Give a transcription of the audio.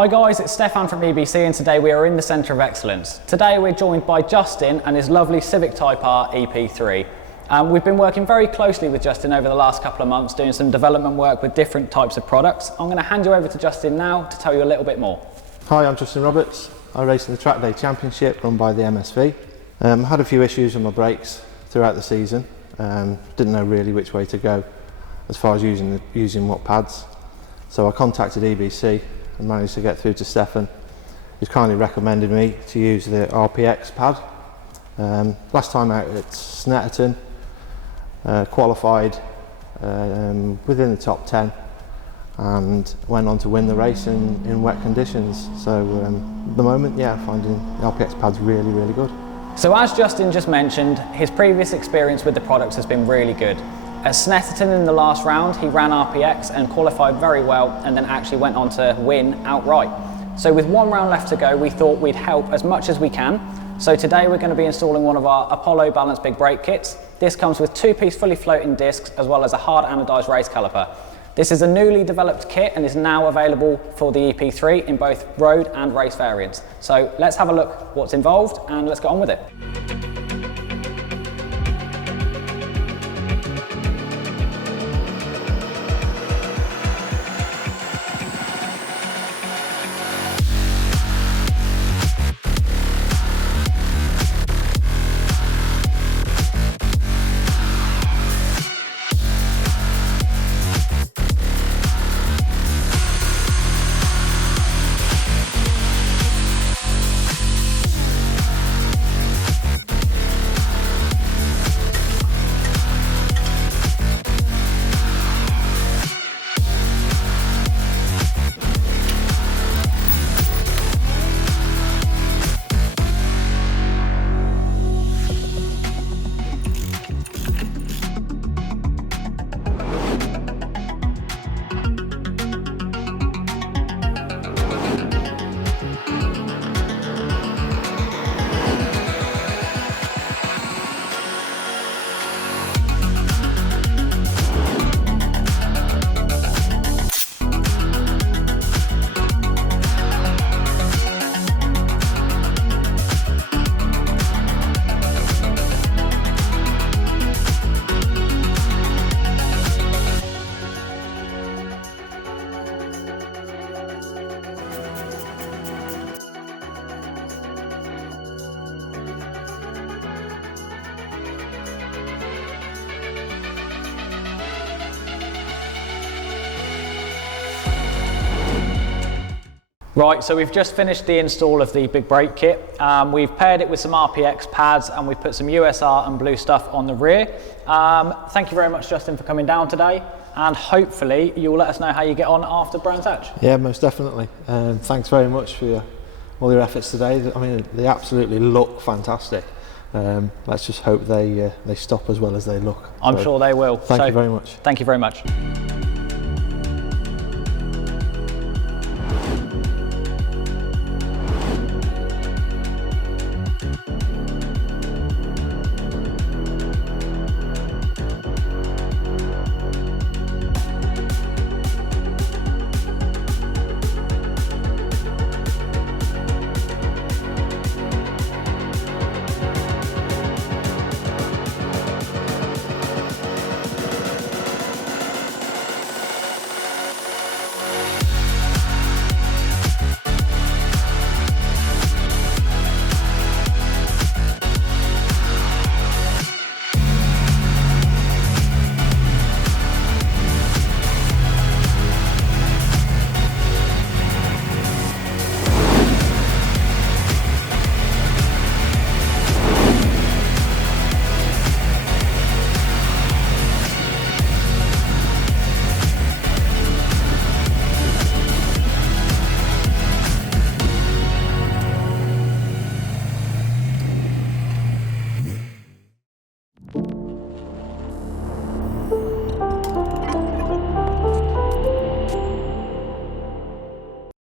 Hi guys, it's Stefan from EBC and today we are in the Centre of Excellence. Today we're joined by Justin and his lovely Civic Type R EP3. We've been working very closely with Justin over the last couple of months doing some development work with different types of products. I'm going to hand you over to Justin now to tell you a little bit more. Hi, I'm Justin Roberts. I race in the Track Day Championship run by the MSV. Had a few issues with my brakes throughout the season. Didn't know really which way to go as far as using what pads. So I contacted EBC and managed to get through to Stefan, who's kindly recommended me to use the RPX pad. Last time out at Snetterton, qualified within the top 10 and went on to win the race in wet conditions. So at the moment, yeah, finding the RPX pad's really good. So as Justin just mentioned, his previous experience with the products has been really good. At Snetterton in the last round, he ran RPX and qualified very well and then actually went on to win outright. So with one round left to go, we thought we'd help as much as we can. So today we're going to be installing one of our Apollo Balance Big Brake kits. This comes with 2-piece fully floating discs as well as a hard anodised race caliper. This is a newly developed kit and is now available for the EP3 in both road and race variants. So let's have a look what's involved and let's get on with it. Right, so we've just finished the install of the big brake kit. We've paired it with some RPX pads and we've put some USR and blue stuff on the rear. Thank you very much, Justin, for coming down today, and hopefully you'll let us know how you get on after Brands Hatch. Yeah, most definitely. Thanks very much for all your efforts today. I mean, they absolutely look fantastic. Let's just hope they stop as well as they look. I'm sure they will. Thank you very much. Thank you very much.